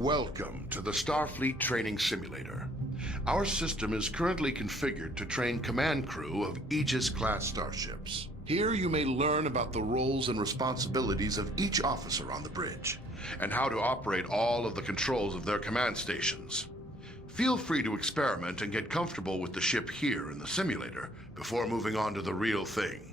Welcome to the Starfleet Training Simulator. Our system is currently configured to train command crew of Aegis-class starships. Here you may learn about the roles and responsibilities of each officer on the bridge, and how to operate all of the controls of their command stations. Feel free to experiment and get comfortable with the ship here in the simulator before moving on to the real thing.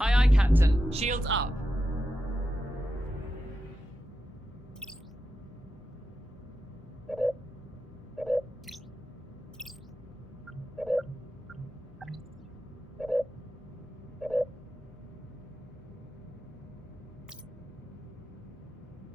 Aye, aye, Captain. Shields up.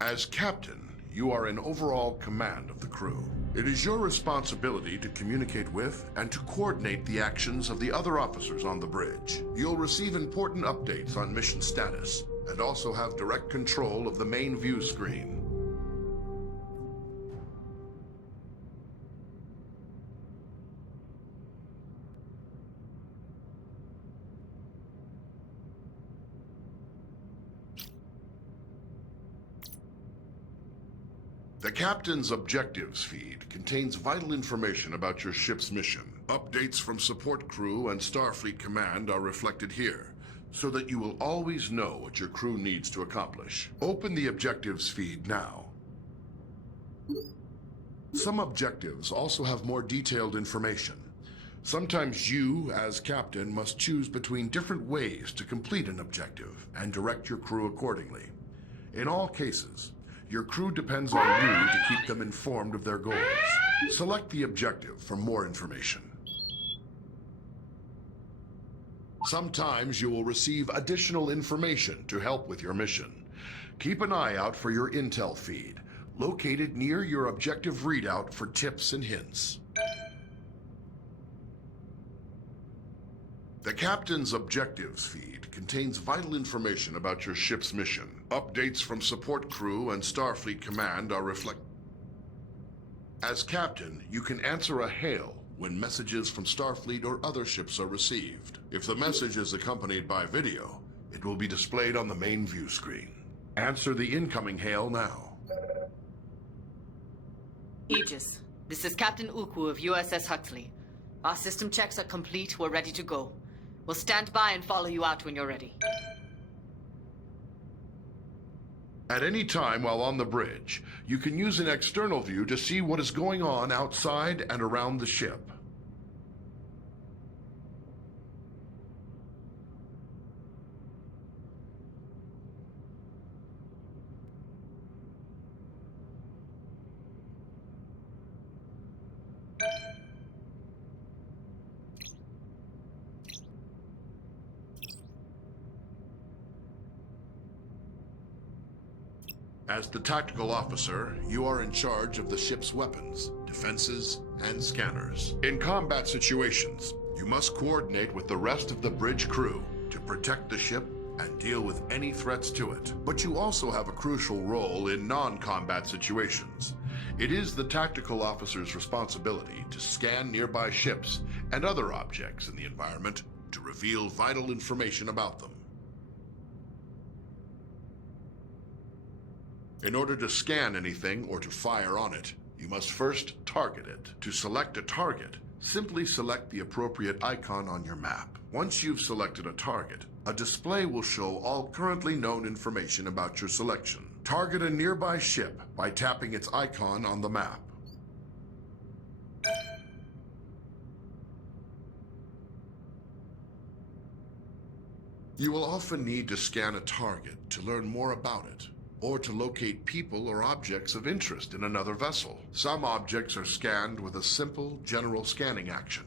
As captain, you are in overall command of the crew. It is your responsibility to communicate with and to coordinate the actions of the other officers on the bridge. You'll receive important updates on mission status and also have direct control of the main view screen. The Captain's Objectives feed contains vital information about your ship's mission. Updates from support crew and Starfleet Command are reflected here, so that you will always know what your crew needs to accomplish. Open the Objectives feed now. Some objectives also have more detailed information. Sometimes you, as Captain, must choose between different ways to complete an objective and direct your crew accordingly. In all cases, your crew depends on you to keep them informed of their goals. Select the objective for more information. Sometimes you will receive additional information to help with your mission. Keep an eye out for your intel feed, located near your objective readout for tips and hints. The Captain's Objectives feed contains vital information about your ship's mission. Updates from support crew and Starfleet Command are reflected. As Captain, you can answer a hail when messages from Starfleet or other ships are received. If the message is accompanied by video, it will be displayed on the main view screen. Answer the incoming hail now. Aegis, this is Captain Uku of USS Huxley. Our system checks are complete. We're ready to go. We'll stand by and follow you out when you're ready. At any time while on the bridge, you can use an external view to see what is going on outside and around the ship. As the tactical officer, you are in charge of the ship's weapons, defenses, and scanners. In combat situations, you must coordinate with the rest of the bridge crew to protect the ship and deal with any threats to it. But you also have a crucial role in non-combat situations. It is the tactical officer's responsibility to scan nearby ships and other objects in the environment to reveal vital information about them. In order to scan anything or to fire on it, you must first target it. To select a target, simply select the appropriate icon on your map. Once you've selected a target, a display will show all currently known information about your selection. Target a nearby ship by tapping its icon on the map. You will often need to scan a target to learn more about it. or to locate people or objects of interest in another vessel. Some objects are scanned with a simple general scanning action.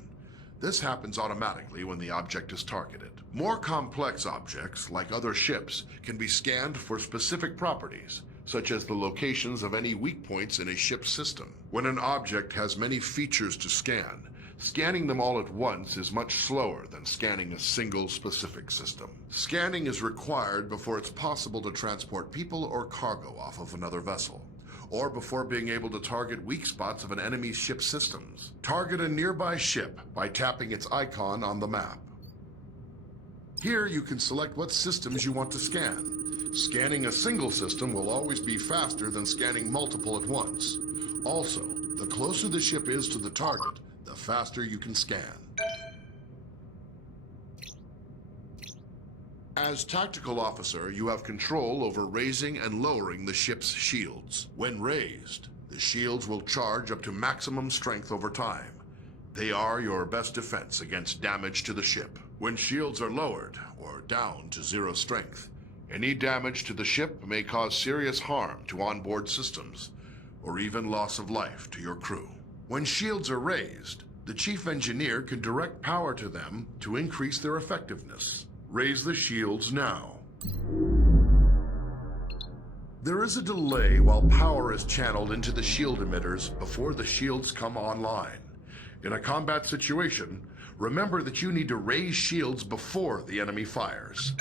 This happens automatically when the object is targeted. More complex objects, like other ships, can be scanned for specific properties, such as the locations of any weak points in a ship's system. When an object has many features to scan, scanning them all at once is much slower than scanning a single specific system. Scanning is required before it's possible to transport people or cargo off of another vessel, or before being able to target weak spots of an enemy's ship systems. Target a nearby ship by tapping its icon on the map. Here you can select what systems you want to scan. Scanning a single system will always be faster than scanning multiple at once. Also, the closer the ship is to the target, the faster you can scan. As tactical officer, you have control over raising and lowering the ship's shields. When raised, the shields will charge up to maximum strength over time. They are your best defense against damage to the ship. When shields are lowered or down to 0 strength, any damage to the ship may cause serious harm to onboard systems, or even loss of life to your crew. When shields are raised, the chief engineer can direct power to them to increase their effectiveness. Raise the shields now. There is a delay while power is channeled into the shield emitters before the shields come online. In a combat situation, remember that you need to raise shields before the enemy fires.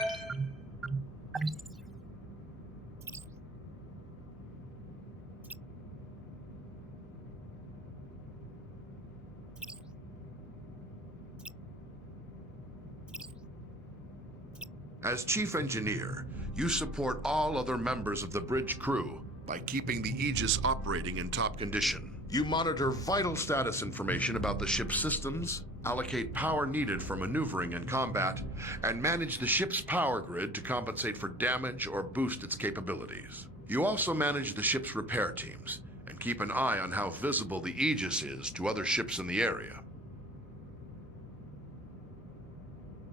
As chief engineer, you support all other members of the bridge crew by keeping the Aegis operating in top condition. You monitor vital status information about the ship's systems, allocate power needed for maneuvering and combat, and manage the ship's power grid to compensate for damage or boost its capabilities. You also manage the ship's repair teams and keep an eye on how visible the Aegis is to other ships in the area.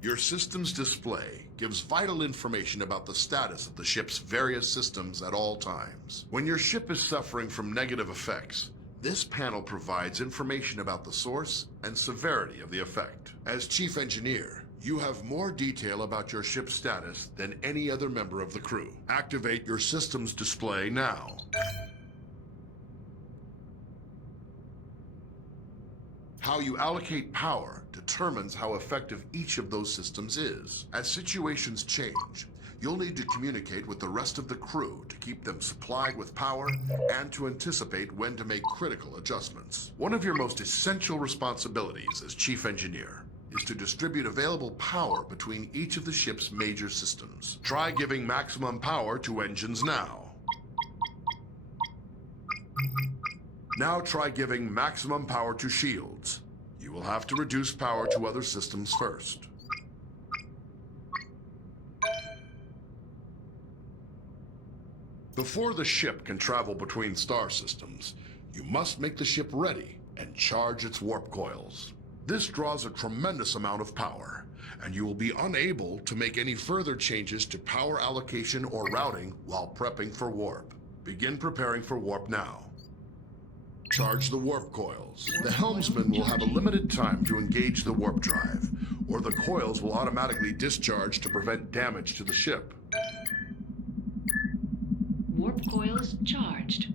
Your system's display gives vital information about the status of the ship's various systems at all times. When your ship is suffering from negative effects, this panel provides information about the source and severity of the effect. As chief engineer, you have more detail about your ship's status than any other member of the crew. Activate your system's display now. How you allocate power determines how effective each of those systems is. As situations change, you'll need to communicate with the rest of the crew to keep them supplied with power and to anticipate when to make critical adjustments. One of your most essential responsibilities as chief engineer is to distribute available power between each of the ship's major systems. Try giving maximum power to engines now. Now try giving maximum power to shields. You will have to reduce power to other systems first. Before the ship can travel between star systems, you must make the ship ready and charge its warp coils. This draws a tremendous amount of power, and you will be unable to make any further changes to power allocation or routing while prepping for warp. Begin preparing for warp now. Charge the warp coils. The helmsman will have a limited time to engage the warp drive, or the coils will automatically discharge to prevent damage to the ship. Warp coils charged.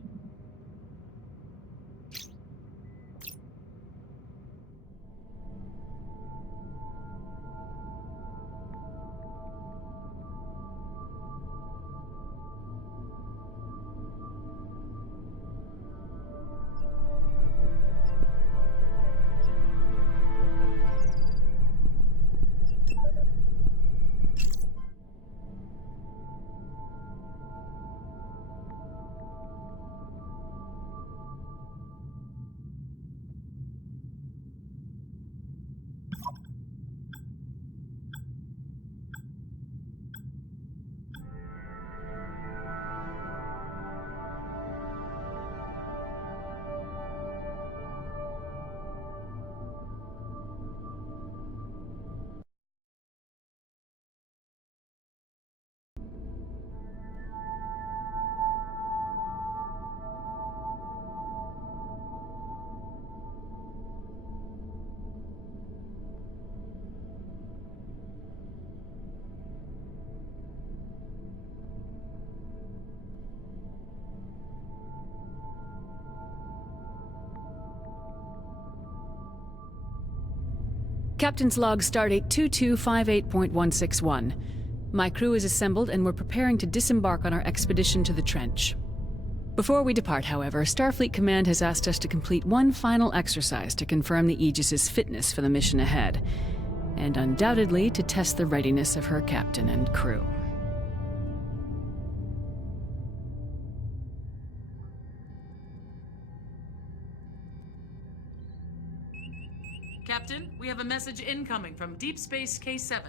Captain's log stardate 2258.161. My crew is assembled and we're preparing to disembark on our expedition to the trench. Before we depart, however, Starfleet Command has asked us to complete one final exercise to confirm the Aegis's fitness for the mission ahead, and undoubtedly to test the readiness of her captain and crew. Captain, we have a message incoming from Deep Space K7.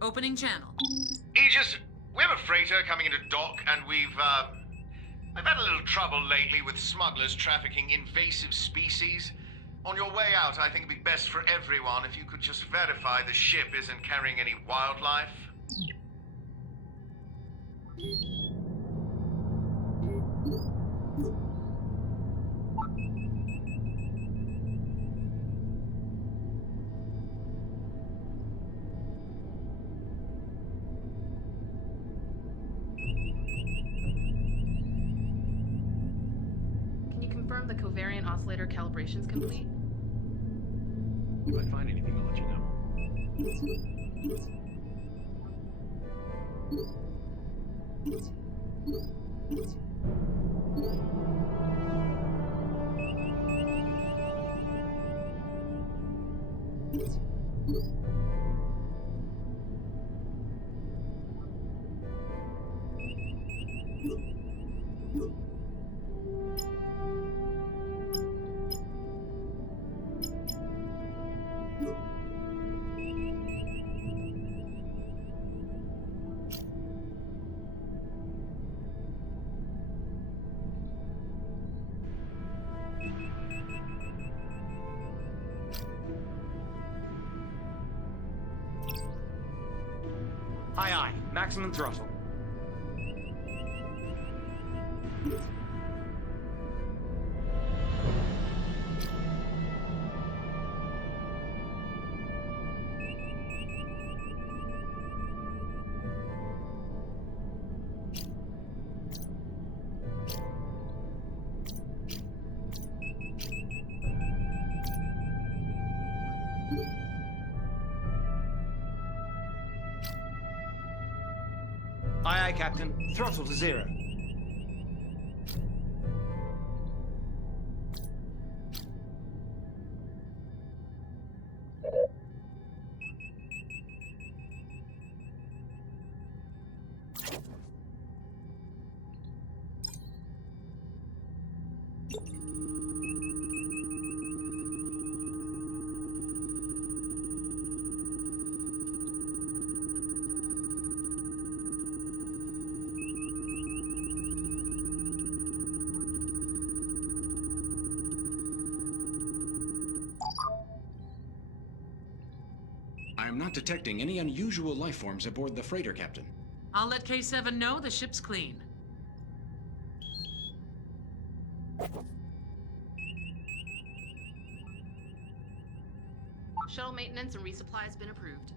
Opening channel. Aegis, we have a freighter coming into dock, and I've had a little trouble lately with smugglers trafficking invasive species. On your way out, I think it'd be best for everyone if you could just verify the ship isn't carrying any wildlife. Can you confirm the covariant oscillator calibration's complete? If I find anything, I'll let you know. Aye, aye. Maximum throttle. Aye, aye, Captain. Throttle to 0. I am not detecting any unusual life forms aboard the freighter, Captain. I'll let K7 know the ship's clean. Shuttle maintenance and resupply has been approved.